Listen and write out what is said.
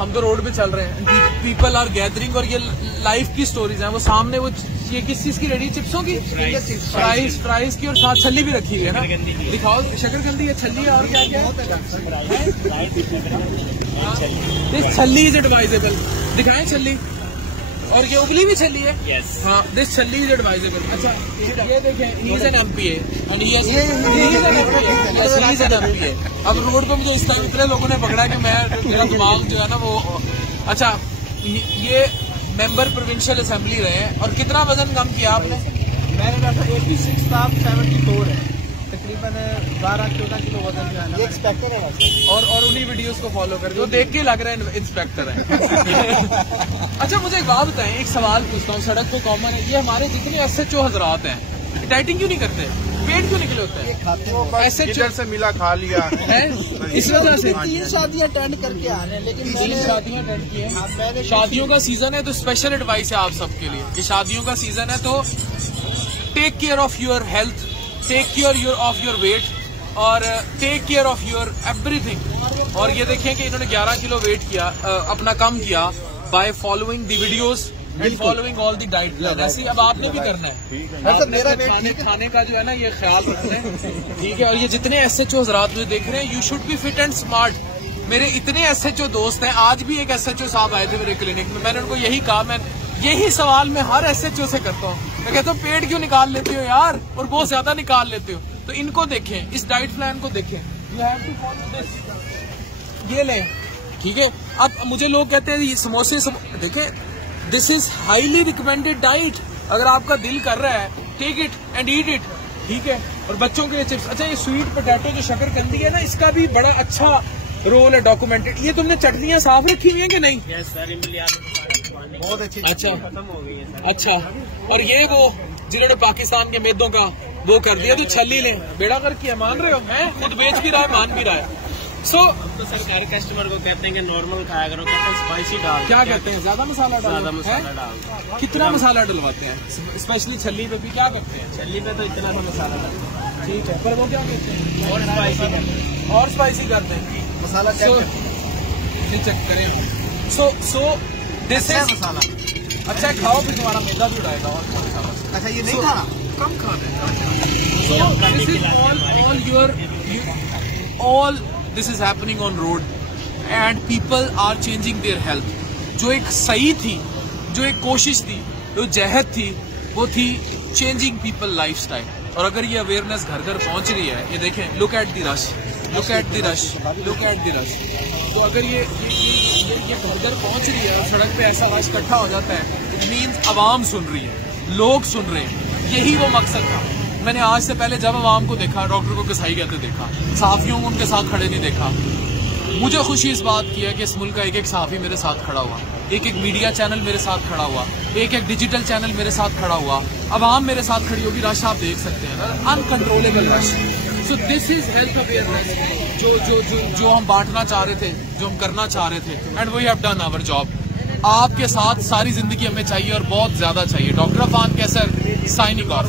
हम तो रोड पे चल रहे हैं, पीपल आर गैदरिंग, और ये लाइफ की स्टोरीज हैं। वो सामने वो ये किस चीज की रेडी, चिप्सों की, फ्राइज की, और साथ छल्ली भी रखी है ना, दिखाओ। शकरकंदी है, छल्ली है, और क्या क्या है? छल्ली इज एडवाइजेबल, दिखाएं छल्ली, और ये उबली भी छल्ली है। yes. हाँ, दिस छल्ली इज एडवाइजेबल। अच्छा ये देखें, he is an MPA and he is an MPA। अब रोड पे मुझे इस टाइम इतने लोगों ने पकड़ा कि मेरा दिमाग जो है ना वो। अच्छा ये मेंबर प्रोविंशियल असेंबली रहे हैं, और कितना वजन कम किया आपने? मैंने वैसे 86 था, 74 है, तकरीबन 12-14 किलो वजन जो है ना। इंस्पेक्टर है वैसे, और उन्हीं वीडियोस को फॉलो करके वो देख के लग रहा है इंस्पेक्टर है। अच्छा मुझे एक बात बताएं, एक सवाल पूछता हूँ, सड़क तो कॉमन है, ये हमारे जितने SHO हजरात हैं डाइटिंग क्यों नहीं करते, पेट क्यों निकले होते हैं? SHO से मिला खा लिया है, इस वजह से 3 शादियां अटेंड करके आ रहे हैं, लेकिन 3 शादियां अटेंड की हैं। शादियों का सीजन है तो स्पेशल एडवाइस है आप सबके लिए कि शादियों का सीजन है तो take care of your health, take care of your weight, और take care of your everything. और ये देखें कि इन्होंने 11 किलो वेट किया, अपना कम किया by following the videos and following all the diet plan. ऐसे अब आपने भी करना है, मेरा खाने का जो है ना ये ख्याल रखना है, ठीक है। और ये जितने SHO हजरात मुझे देख रहे हैं, you should be fit and smart. मेरे इतने SHO दोस्त हैं, आज भी एक SHO साहब आए थे मेरे क्लिनिक में, मैंने उनको यही कहा, मैं यही सवाल मैं हर SHO से करता हूँ, मैं कहता हूँ पेट क्यों निकाल लेते हो यार, और बहुत ज्यादा निकाल लेते हो। तो इनको देखें, इस डाइट प्लान को देखें, you have to follow this, ये लें, ठीक है। अब मुझे लोग कहते हैं ये समोसे देखें, this is highly recommended diet, अगर आपका दिल कर रहा है take it and eat it, ठीक है। और बच्चों के लिए चिप्स। अच्छा ये स्वीट पोटैटो जो शकरकंदी है ना, इसका भी बड़ा अच्छा रोल है डॉक्यूमेंटेड। ये तुमने चटनियां साफ रखी हुई है कि नहीं? बहुत अच्छी, अच्छा खत्म हो गई है। अच्छा, और ये वो जिन्होंने पाकिस्तान के मैदों का वो कर दिया, तो छल्ली लें, बेड़ा कर किया, मान रहे हो? है खुद बेच भी रहा है, मान भी रहा है। तो सरकार कस्टमर को कहते हैं कि नॉर्मल खाया करो, कहते हैं स्पाइसी डाल, क्या कहते हैं, ज्यादा मसाला डाल, कितना मसाला डलवाते हैं? स्पेशली छल्ली पे भी क्या करते हैं? छल्ली पे तो इतना सा मसाला डालते हैं, ठीक है, पर वो क्या कहते हैं? और स्पाइसी करते हैं मसाला चेक करें। सो दिस इज मसाला अच्छा, खाओ फिर तुम्हारा मैदा भी उड़ाएगा। और अच्छा ये नहीं खाना, कम खाना है। All this is happening on road and people are changing their health. जो एक सही थी, जो एक कोशिश थी, जो जहद थी, वो थी चेंजिंग पीपल लाइफस्टाइल। और अगर ये अवेयरनेस घर घर पहुंच रही है, ये देखें, look at the rush, look at the rush, look at the rush. तो अगर ये घर घर पहुंच रही है और सड़क पे ऐसा रश इकट्ठा हो जाता है, इट मीन्स अवाम सुन रही है, लोग सुन रहे हैं। यही वो मकसद था। मैंने आज से पहले जब अवाम को देखा, डॉक्टर को कसाई कहते देखा, सहाफियों को उनके साथ खड़े नहीं देखा। मुझे खुशी इस बात की है कि इस मुल्क का एक एक सहाफी मेरे साथ खड़ा हुआ, एक एक मीडिया चैनल मेरे साथ खड़ा हुआ, एक एक डिजिटल चैनल मेरे साथ खड़ा हुआ, अवाम मेरे साथ खड़ी होगी। रश आप देख सकते हैं, uncontrollable rush. So this is health awareness जो हम बांटना चाह रहे थे, जो हम करना चाह रहे थे, and we have done our job. आपके साथ सारी जिंदगी हमें चाहिए और बहुत ज्यादा चाहिए। डॉक्टर अफान कैसर, साइनिंग ऑफ।